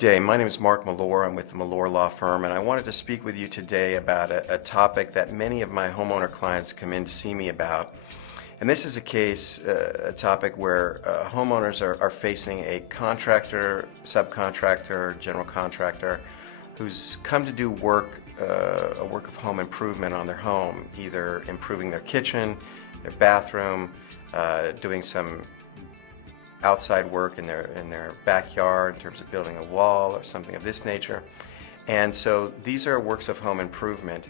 day. My name is Mark Malore. I'm with the Malore Law Firm, and I wanted to speak with you today about a topic that many of my homeowner clients come in to see me about. And this is a topic where homeowners are facing a contractor, subcontractor, general contractor who's come to do a work of home improvement on their home, either improving their kitchen, their bathroom, doing some outside work in their backyard in terms of building a wall or something of this nature. And so these are works of home improvement,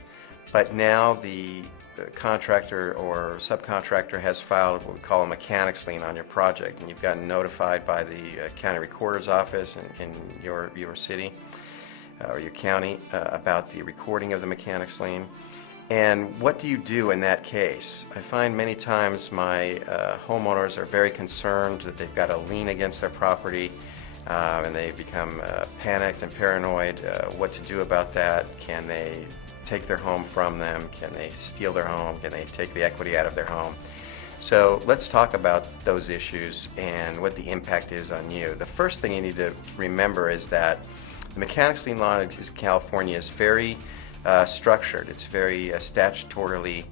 but now the contractor or subcontractor has filed what we call a mechanics lien on your project, and you've gotten notified by the county recorder's office in your city or your county about the recording of the mechanics lien. And what do you do in that case? I find many times my homeowners are very concerned that they've got a lien against their property, and they become panicked and paranoid what to do about that. Can they take their home from them? Can they steal their home? Can they take the equity out of their home? So let's talk about those issues and what the impact is on you. The first thing you need to remember is that the mechanics lien law in California is very structured. It's very statutorily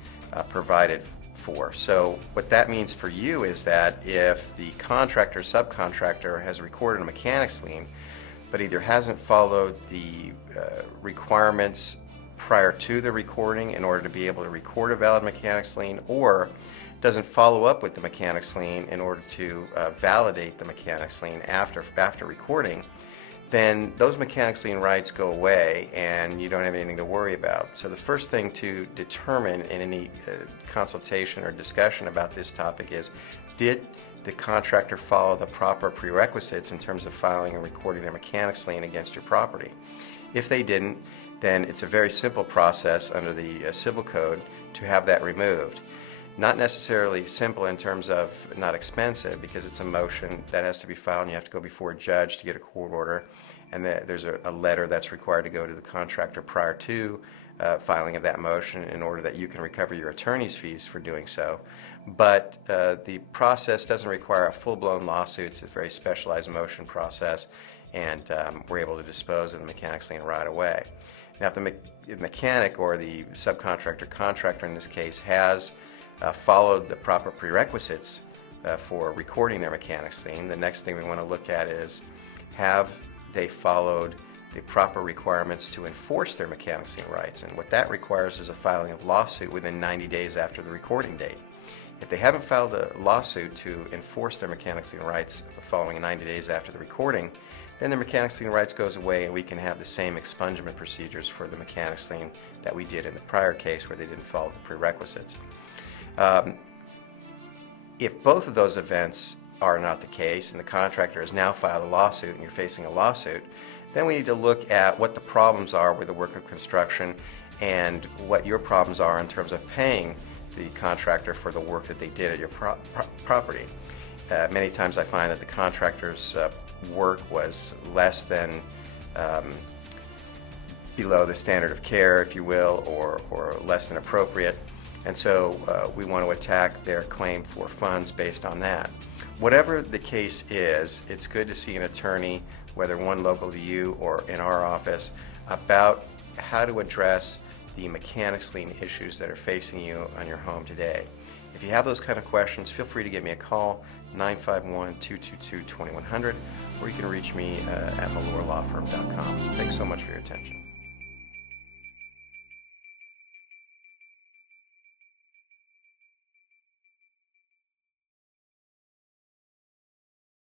provided for. So what that means for you is that if the contractor, subcontractor has recorded a mechanics lien, but either hasn't followed the requirements prior to the recording in order to be able to record a valid mechanics lien, or doesn't follow up with the mechanics lien in order to validate the mechanics lien after recording, then those mechanics lien rights go away and you don't have anything to worry about. So the first thing to determine in any consultation or discussion about this topic is, did the contractor follow the proper prerequisites in terms of filing and recording their mechanics lien against your property? If they didn't, then it's a very simple process under the civil code to have that removed. Not necessarily simple in terms of not expensive, because it's a motion that has to be filed and you have to go before a judge to get a court order, and there's a letter that's required to go to the contractor prior to filing of that motion in order that you can recover your attorney's fees for doing so. But the process doesn't require a full-blown lawsuit. It's a very specialized motion process, and we're able to dispose of the mechanics lien right away. Now, if the mechanic or the subcontractor contractor in this case has followed the proper prerequisites for recording their mechanics lien, the next thing we want to look at is, have they followed the proper requirements to enforce their mechanics lien rights? And what that requires is a filing of lawsuit within 90 days after the recording date. If they haven't filed a lawsuit to enforce their mechanics lien rights following 90 days after the recording, then their mechanics lien rights goes away and we can have the same expungement procedures for the mechanics lien that we did in the prior case where they didn't follow the prerequisites. If both of those events are not the case and the contractor has now filed a lawsuit and you're facing a lawsuit, then we need to look at what the problems are with the work of construction and what your problems are in terms of paying the contractor for the work that they did at your property. Many times I find that the contractor's work was less than below the standard of care, if you will, or less than appropriate. And so we want to attack their claim for funds based on that. Whatever the case is, it's good to see an attorney, whether one local to you or in our office, about how to address the mechanics lien issues that are facing you on your home today. If you have those kind of questions, feel free to give me a call, 951-222-2100, or you can reach me at malorelawfirm.com. Thanks so much for your attention.